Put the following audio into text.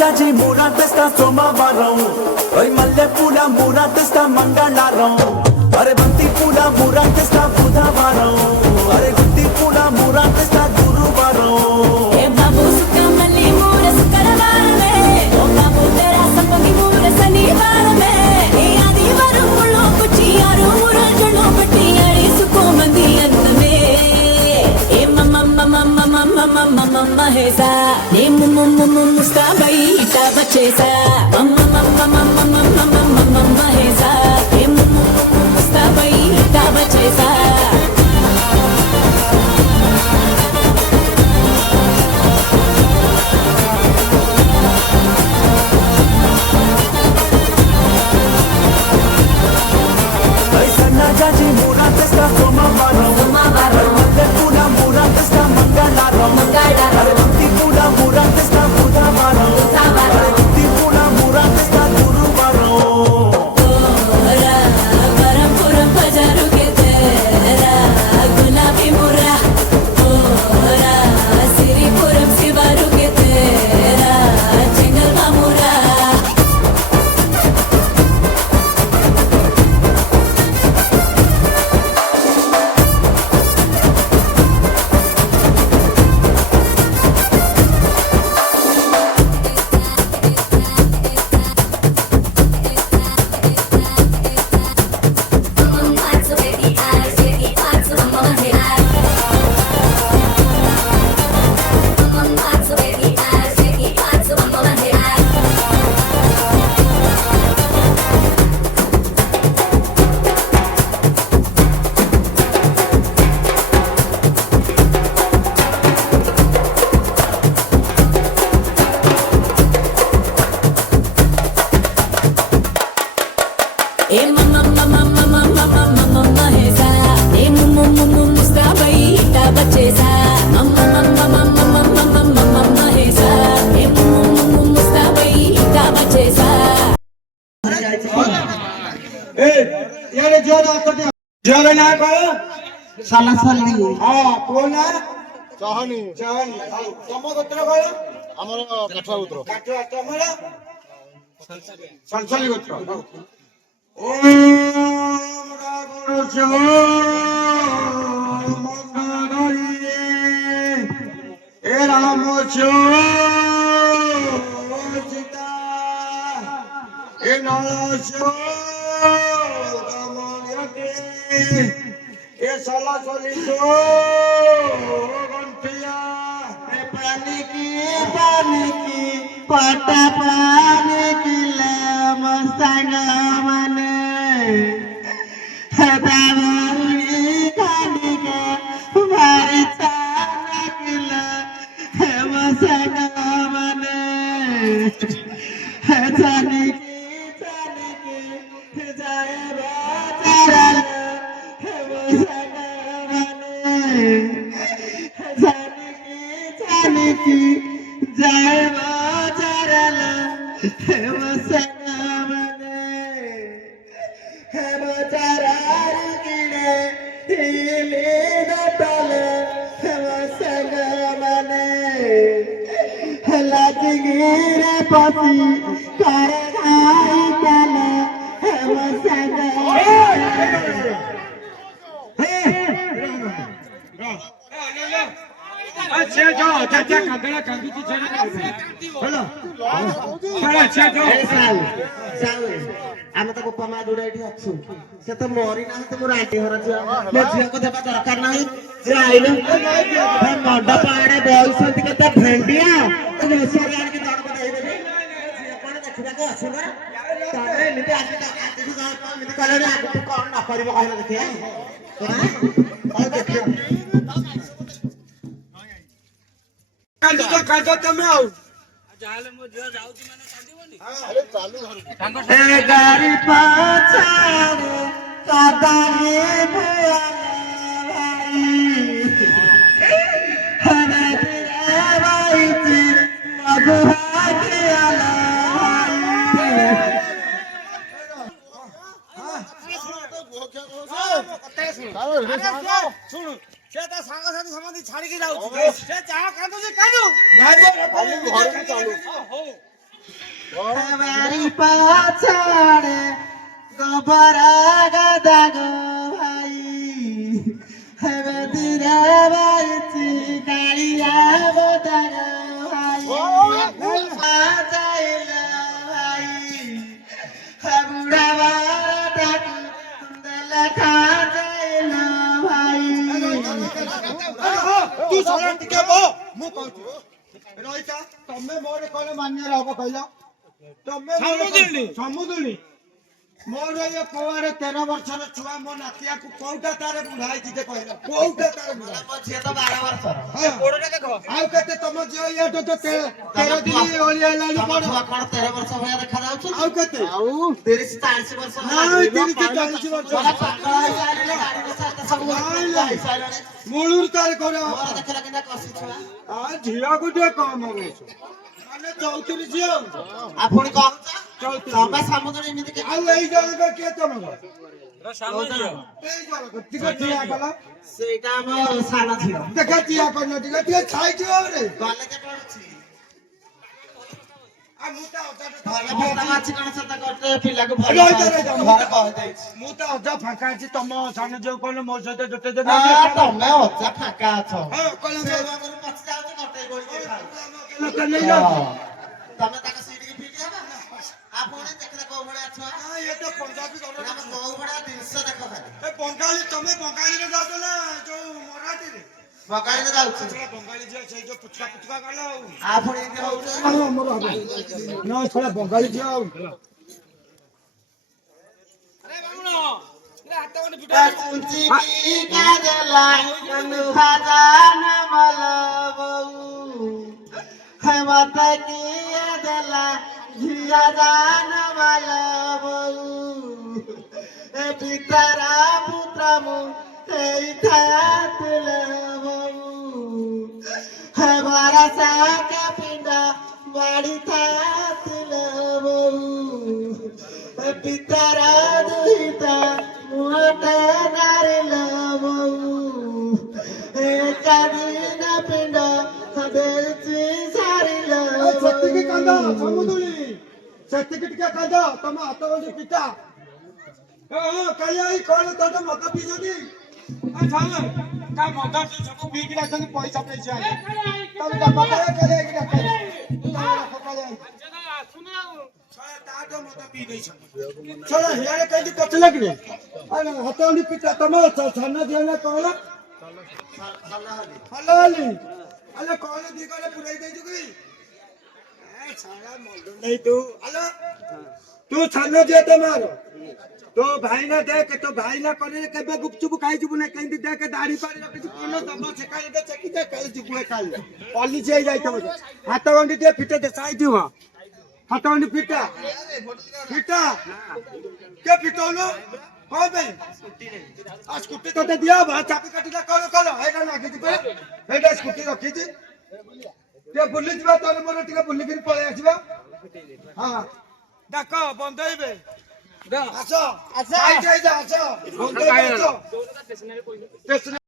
జాజి మూరా తెస్తా సోమవారం మల్లె పూల మూరా తెస్తా మంగళవారం అరే బంతి పూల మూరా తెస్తా బుధవారం అరే గుత్తి పూల మూరా తెస్తా గురువారం ఏ బాబు సుక్కమల్లి మూర శుక్రవారమే ఓ బాబు తెరా సంపంగి మూర శనివారమే ఏ ఆదివారం ముళ్ళు కుచ్చి ఆరు మూరజులు పట్టి అడిసుకో మంది అంతమే ఏ మమ్మ హేసా ఏ ముస్తాబై ఇటా బచేసా మమ్మ హేసా ఏ ముస్తాబై ఇటా బచేసా జాజి మూరా తెస్తా సోమవారం మల్లె పూల మూరా తెస్తా మంగళవారం అరే బంతి పూల మూరా తెస్తా బుధవారం అరే గుత్తి పూల మూరా తెస్తా గురువారం పరంపురం బజారు కే తేరా గులాబీ ముర్రా ఓరా సిరిపురం శివారు కే తేరా చెంగల్ మామురా ఏ మమ్మ హేసా ఏ ముస్తాబై ఇటా బచేసా మమ్మ హేసా ఏ ముస్తాబై ఇటా బచేసా ए यारे जोर ना को साला साली हां कोन है चाहनी चाहनी तम गोत्र को हमर काठवा गोत्र काठवा तमरा संसाली गोत्र ओम राम शिव मंगलये ए राम शिव सीता ए नर शिव ये साला सोली सो गंठिया पानी की पटा पानी की मस्तांग मने दावरी खाने के भारी चाना किला मस्तांग मने जाने की जाए बाजार जाने की जाए बाजारला मसना मने बाजारार गिरे इले नटले मसना मने लाजगिरे पति कर खाई चले मसना अच्छे जाओ चाचा कंदड़ा कंदी की चली हेलो चला अच्छे जाओ ଆମେ ତ ବୋପା ମା ଯୋଉଟା ଏଠି ଅଛୁ ସେ ତ ମରି ନାହାନ୍ତି ମୋର ଆଣ୍ଟି ଘର ଝିଅ ମୋ ଝିଅକୁ ଦେବା ଦରକାର ନାହିଁ ଯେ ଆଇଲୁ ମଣ୍ଡପ ଆଡେ ନଉଛନ୍ତି କେତେ ଭେଣ୍ଡିଆ ଦଶରେ ଆଣିକି ଜଣକୁ ଦେଇଦେବି କଣ ଦେଖିବାକୁ ଆସୁନା ତମେ ଏମିତି ଆଜିଠୁ ଏମିତି କଲେଣି ଆଗକୁ କଣ ନ କରିବ କହିଲ ଦେଖିବା କାନ୍ଦ ତମେ ଆଉ ଆରେ ଚାଲୁ ଘରକୁ ଏ ଗାଡ଼ି ପଛରେ କାଦାରେ ଭୁଆ ଭାଇ ହରେ ଭାଇଛି ମଧୁଭାଗ୍ୟାଲା ଶୁଣୁ ସେ ତା ସାଙ୍ଗସାଥି ସମସ୍ତେ ଛାଡିକି ଯାଉଛି ସେ ଯାହା କାନ୍ଦୁଛି କାନ୍ଦୁ ଘରକୁ ଚାଲୁ ବାରି ପଛରେ ଗୋବରା ଗଦାଗ ଭାଇ ହେବେ ଧୀରେ ଭାଇଛି କାଳିଆ ଗୋଦାଗ ଭାଇ ଯାଇଲା ଭାଇ ବୁଢା ବାରଟାକୁ ଦେଲେ ଖା ଯାଇଲା ଭାଇ ତୁ ଶୁଣ ଟିକେ ବୋ ମୁଁ କହୁଛି ରହିଥା ତମେ ମୋର କଣ ମାନ୍ୟରେ ହବ କହିଲ ତମେ ସମୁଦ୍ରୀ ମୋର ଇଏ ପୱାରେ 13 ବର୍ଷର ଛୁଆ ମୋ ନାତିଆକୁ କୋଉଟା ତାର ବୁଢା ହେଇଛି ଯେ କହିଲ କୋଉଟା ତାର ବୁଢା ଝିଅ ତ 12 ବର୍ଷର ଆଉ କେତେ ତମ ଝିଅ ଇଏଠୁ ତ 13 ଦିନ ଓଳି ହେଲାଣି କଣ 13 ବର୍ଷ ଭଳିଆ ଦେଖାଯାଉଛି ଆଉ କେତେ ଆଉ 30-40 ବର୍ଷ ନାଇଁ 30-40 ବର୍ଷ ମୂଳରୁ ତାର କର ଝିଅକୁ ଟିକେ କମ ବୟସ ମାନେ 34 ଝିଅ ଆପଣ ତମେ ସମୁଦ୍ର ଏମିତି ଆଉ ଏଇ ଜଣକ କିଏ ତମର ଏଇ ଜଣକ ଟିକେ ଠିଆ କଲ ସେଇଟା ଆମ ସାନ ଝିଅ ଦେଖା ଠିଆ କରିନ ଟିକେ ଛାଇଛି ରେ କଲେଜ ପଢୁଛି ଆଉ ମୁଁ ତା ଅଜା ଭଲ ଫଟୋ ଅଛି କଣ ସତ କରତେ ପିଲାକୁ ଭଲ ରହିଥା, ରହିଥା, ଘରେ କହିଦେଇଛି ମୁଁ ତା ଅଜା ଫାଙ୍କା ଅଛି ତମ ସାନ ଝିଅ କହିଲେ ମୋ ସହିତ ଯୋଟେ ତମେ ଅଜା ଫାଙ୍କା ଅଛ କହିଲେ ପଚି ଯାଉଛି ଗୋଟେ ଗୋଳି ତମେ ତାଙ୍କ ସିଟିକି ପିଟି ହବ ଆପଣ ଦେଖିଲେ କୋଉ ଭଳିଆ ଛୁଆ ଇଏ ତ ପଞ୍ଜାବୀ କୋଉ ଭଳିଆ ଜିନିଷ ଦେଖ ଖାଲି ବଙ୍ଗାଳୀ ତମେ ବଙ୍ଗାଳୀରେ ଯାଉଛ ନା ଯୋଉ ମରାଠୀରେ ବଙ୍ଗାଳୀରେ ଯାଉଛି ବଙ୍ଗାଳୀ ଝିଅ ସେଇ ଯୋଉ ପୁଚକା ପୁଚକା ଗଲ ଆଉ ଆପଣ ଏମିତି ହଉଛି ନା ଛଡା ବଙ୍ଗାଳୀ ଝିଅ ଆଉ चुंची की काजला अनुभाजान मलबऊ है माता की यादला झिया जान मलबऊ ए पितरा पुत्रमु ए थात लबऊ है वारसा का पिंडा बाड़ी थात लबऊ ए पितरा दुहिता मुहटा नारिला बऊ एकादीन पिंड देची सारिला ସେତିକି କାନ୍ଦ ସମୁଦୁଳି ସେତିକି ଟିକେ କାନ୍ଦ ତମ ହାତ ଗଣ୍ଡି ପିତା କାଳିଆ କଣ ତୋ ମଦ ପିଇଛନ୍ତି ତା ମଦ ସବୁ ପିଇକି ରାଖନ୍ତି ପଇସା ପଇସା ତମେ ଡାକ କାଳିଆ କି ଡାକ ତାଠୁ ମଦ ପିଇ ଦେଇଛନ୍ତି ଛଡ଼ା ହିଆଡ଼େ କେମିତି ପଚିଲା କି ହାତ ଗଣ୍ଡି ପିତା ତମ ସାନ ଝିଅ ନା କଣ ଭଲ ହେଲି ଆଲେ କଣ ଦି କଲେ ପୁରେଇ ଦେଇଛୁ କି ତୁ ସାନ ଝିଅ ତମର ତୋ ଭାଇନା ଦେଖ ତୋ ଭାଇନା କଲେ କେବେ ଗୁପଚୁପ ଖାଇଯିବୁ ନା କେମିତି ଦେଖ ଦାଢି ପାରି ରଖିଛୁ କଣ ତମ ସେକାଳି ଚେକି ଦେ କାଲି ଯିବୁ ଖାଇଲେ ପଲିସି ହେଇଯାଇଥିବ ହାତ ଗଣ୍ଡି ଟିକେ ଫିଟେ ଦେ ସାଇଯିବ ହାତ ଗଣ୍ଡି ଫିଟା ଫିଟା କେ ଫିଟଉନୁ କଣ ପାଇଁ ଆଉ ସ୍କୁଟି ତତେ ଦିଆ ହବ ଚାପି କାଟିଲା କଣ କଲ ଏଇଟା ଲାଗିଛି ପରା ଏଇଟା ସ୍କୁଟି ରଖିଛି ଟିକେ ବୁଲିଯିବା ତୋର ମୋର ଟିକେ ବୁଲିକିରି ପଳେଇ ଆସିବା ହଁ ଡାକ ବନ୍ଧେଇବେ ଆସ ଆସ ଆସ ବନ୍ଧେଇବେ ଆସ